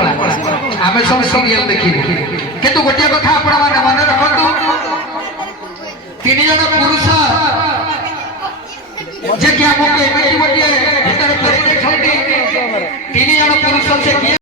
पड़ा आम सब सीरियल देखिए किंतु गोटे कथा आपण मैंने मन रखु 3 जन पुरुष जे कि आमको एमती गोटे भीतर फेरी देखते 3 जन पुरुष से किए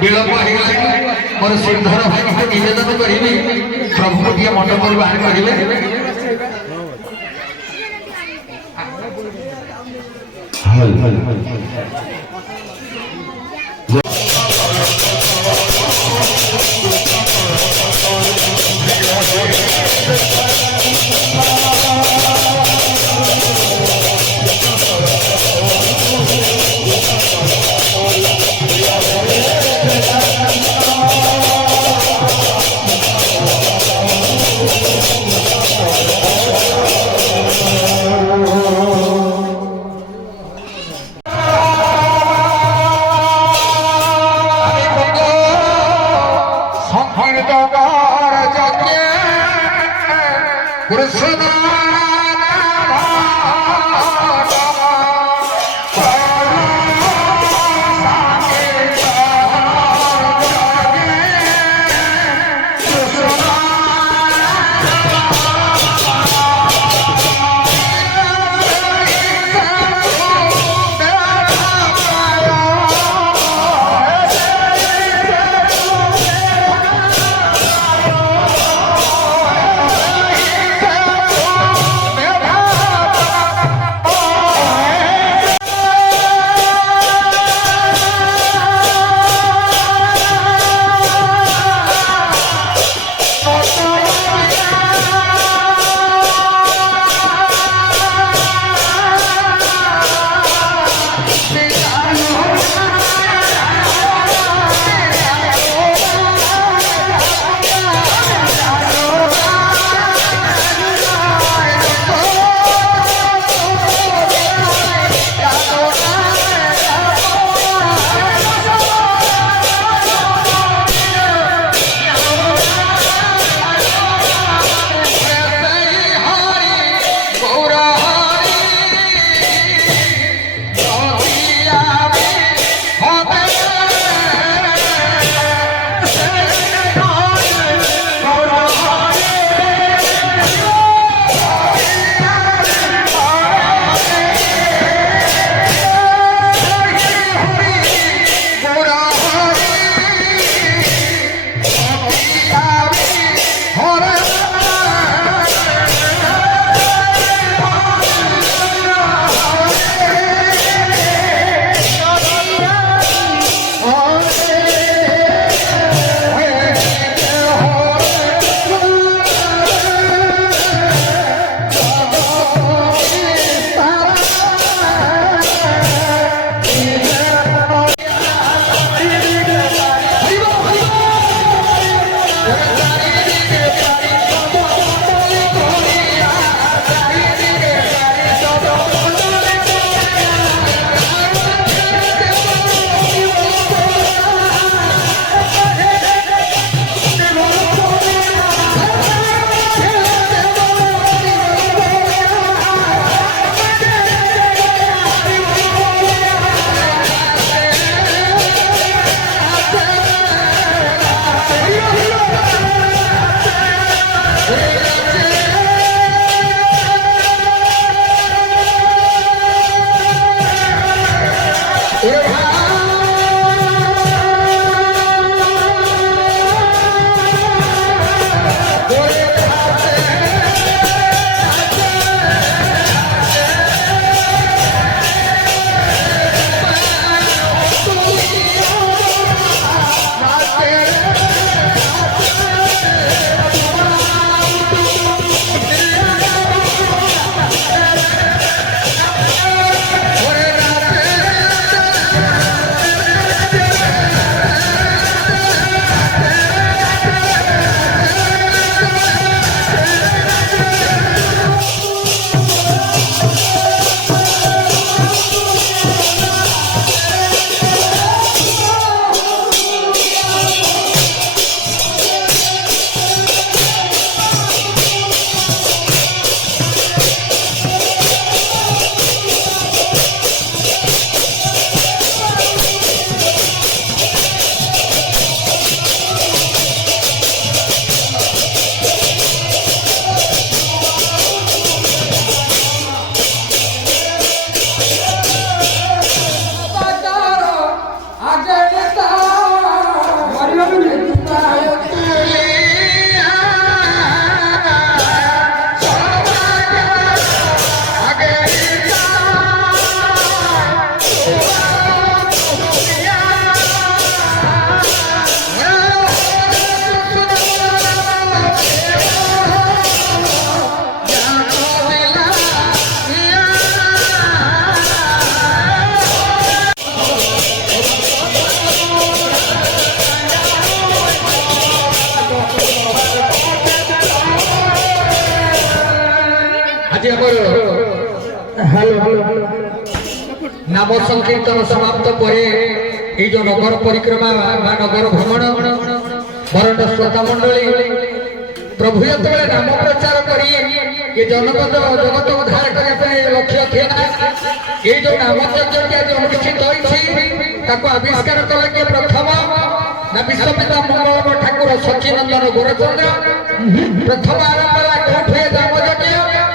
विलंब मोर श्रीधर भाई को निवेदन करी प्रभु गोटे मंडप बाहर करेंगे नाम संकीर्तन समाप्त पर ये जो नगर परिक्रमा नगर भ्रमण वरण श्रोता मंडली प्रभु जो नाम प्रचार कर जनपद जगत उद्धार करने लक्ष्य थे ये जो नाम यज्ञ अनुष्ठित होती आविष्कार कले कि प्रथम ना विश्वपिता मंगलम ठाकुर सचिनंदन गोरचंद्र प्रथम आरंभ कौटे नाम यज्ञ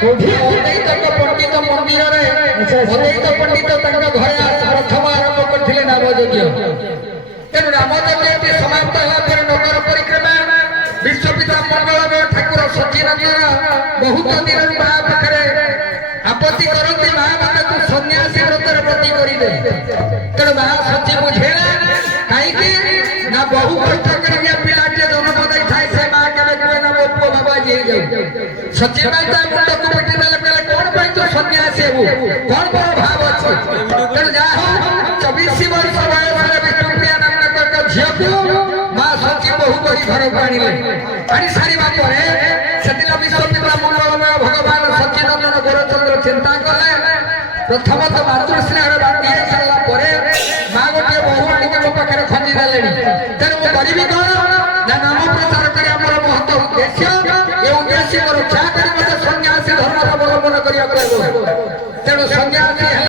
अद्वैत पंडित मंदिर अद्वैत पंडित घरे प्रथम आरंभ करते नाम यज्ञ तेणु नाम यज्ञ समाप्त है नगर परिक्रमा विश्वपिता मंगलम ठाकुर सचिनंदन बहुत दिन माँ पाखे आपत्ति करती माँ मैंने तू सन्यासी व्रतर प्रति करदे तेणु माँ सची बुझे कहीं ना बहु कष्ट कर पिलाटे जन्म देखाए से माँ के कहे ना मो पु बाबा जी जाऊ सची में मुंड को पिटी देले कहले कौन पाई तू सन्यासी हेबू कौन बड़ भाव अच्छे तेणु जा 24 वर्ष बयस विष्णुप्रिया नाम एक झील को माँ सची बहु करी घर को आनी सारा से विश्वपिता मंगलमय भगवान सचिनंदन गोरचंद्र चिंता कले प्रथम तो मातृस्नेह बांधी सारापर माँ गोटे बहु आणिक मो पाखे खंजी देले तेणु मुझे करी कौन ना नाम प्रचार कर महत्व उद्देश्य ये उद्देश्य को रक्षा कर मत सन्यासी धर्म अवलंबन करने तेणु सन्यासी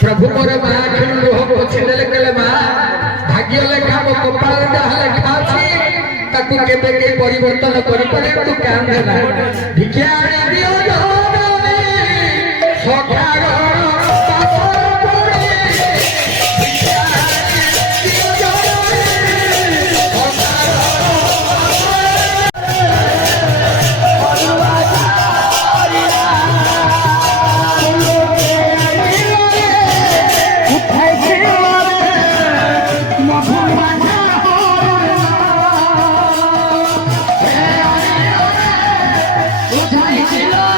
प्रभु मोर माँ लुह पोछिदेले कहले माँ भाग्य लेखा मो कपाल जहाँ लेखा अच्छी केवे के परिवर्तन करें तू कांदे ना भिक्षा दियो Hello.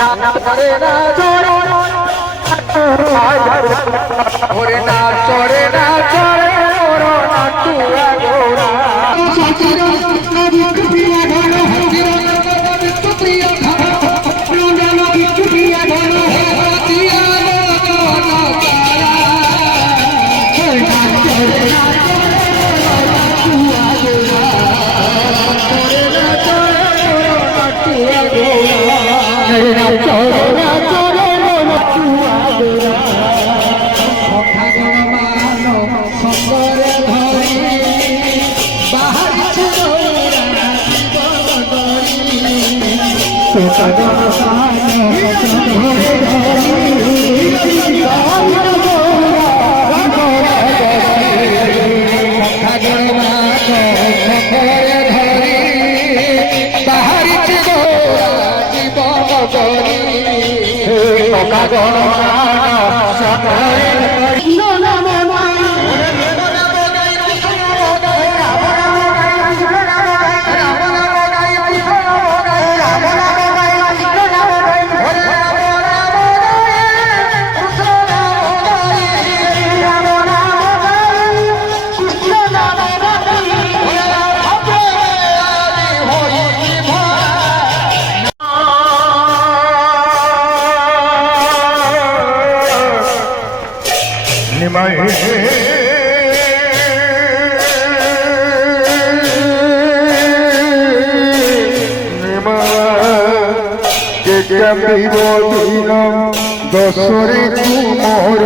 ওরে না চড়ে ওরে না চড়ে না চড়ে ওরে না তুয়া গোরা সচির বিক্রিয়া ধর হচির বিক্রিয়া ধর রঞ্জন বিক্রিয়া ধর হে রাতিয়া দশরে কুমোর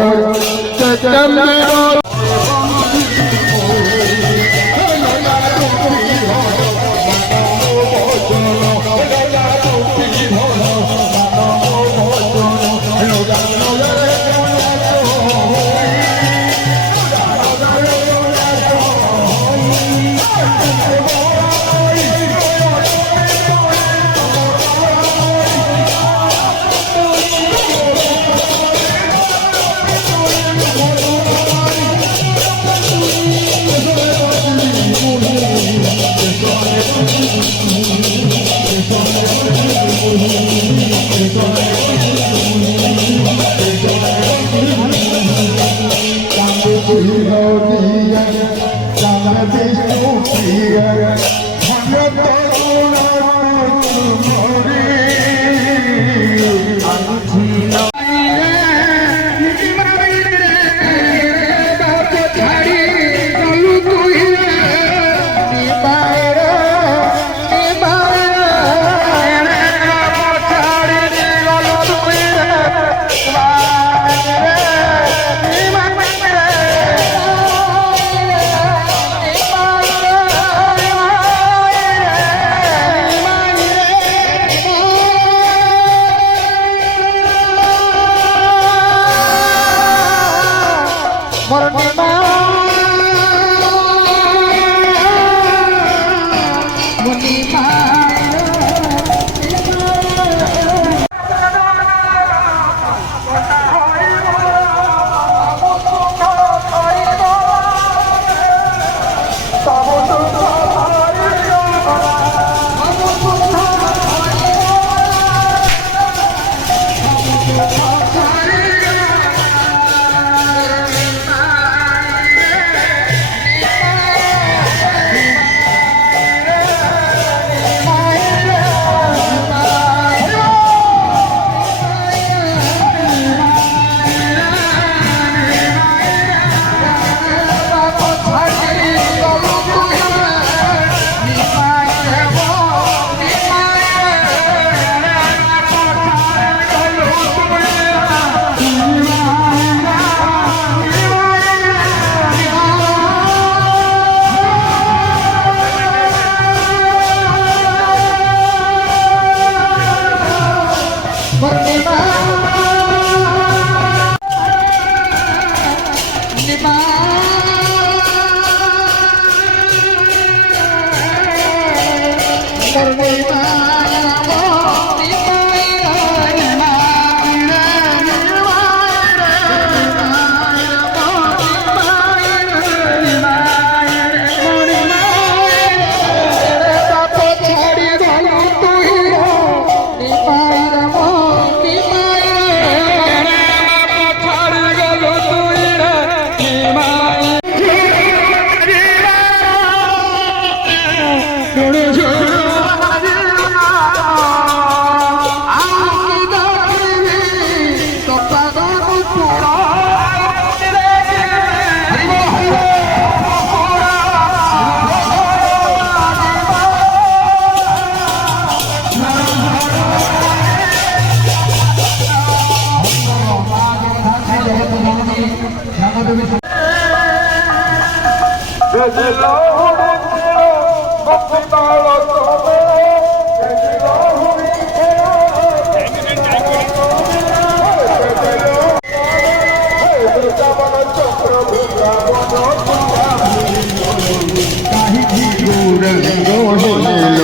রহিল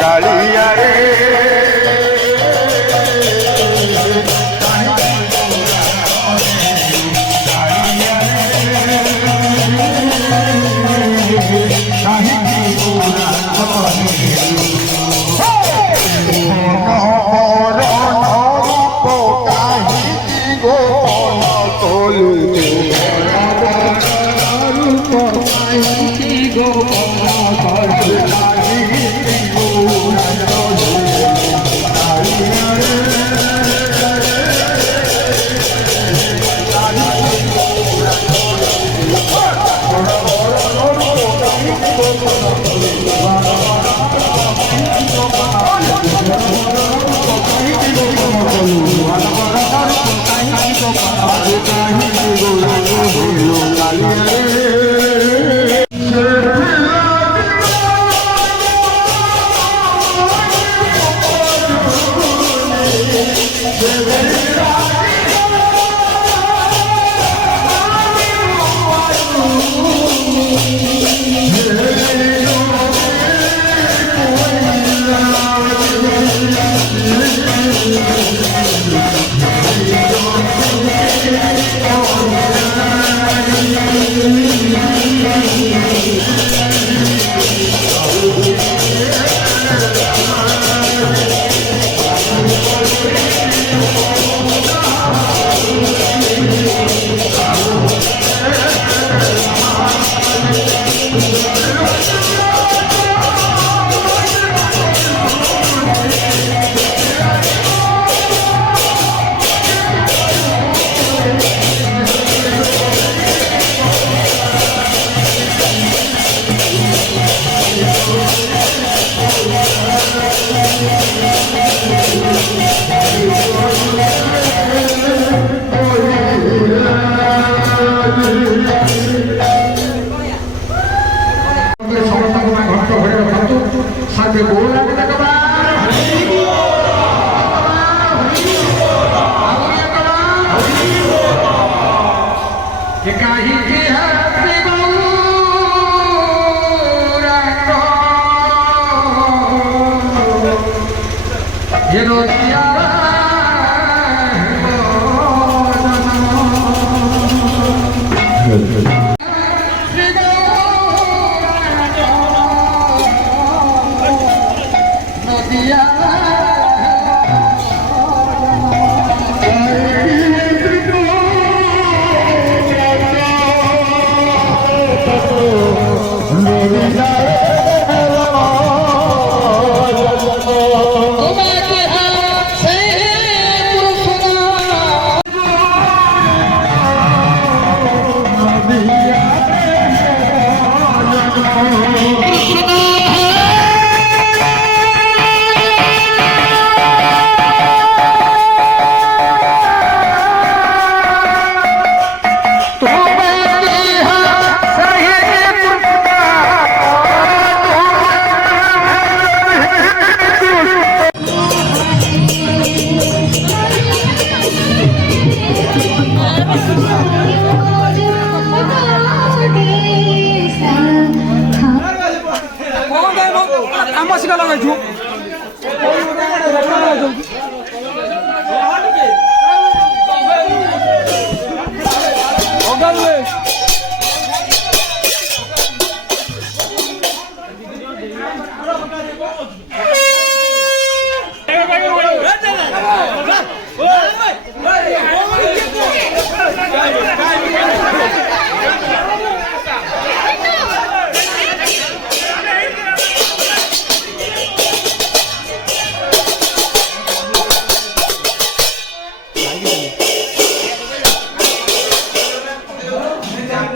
কালিয়া রে